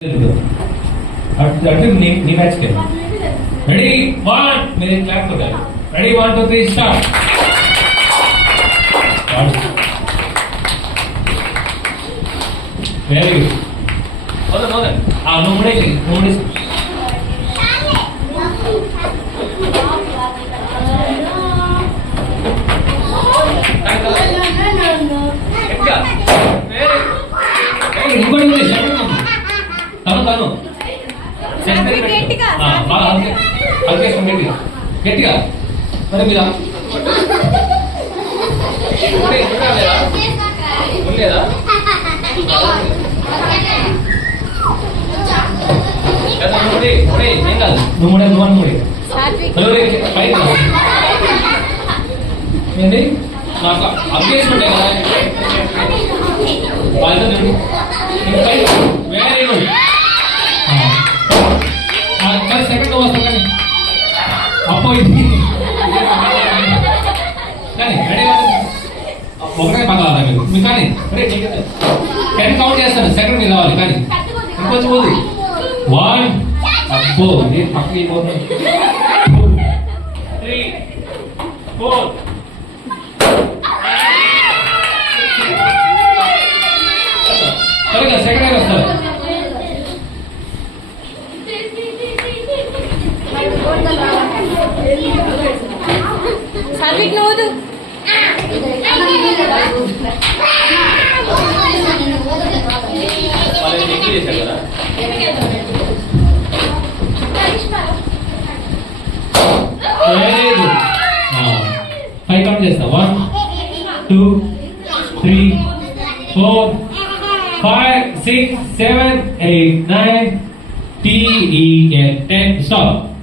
అంటే నీ match ready one మీరు క్లాప్ కొట్టాలి రెడీ 1 2 3 స్టార్ట్ వెరీ గుడ్ నువ్వు ఇంకోటి తను గట్టిగా మరి మీద లేదా ఏం కాదు నువ్వు మూడే ఏంటి నాకు అభ్యాసం ఉంటాయి కదా వెరీ గుడ్ సెకండ్ వస్తా కానీ అప్పో ఇది కానీ రెడీ ఒకటే పగలాలి మీరు కానీ 10 కౌంట్ చేస్తాను సెకండ్ మీద రావాలి కానీ ఇంకొంచెం పోదు 1 అబ్బో నేను పక్కకి పోతాను 3 4 సరిగా సెకండ్ వస్తారు సర్విక్ నోదు ఫైవ్ కౌంట్ చేస్తా 1 2 3 4 5 6 7 8 9 10 stop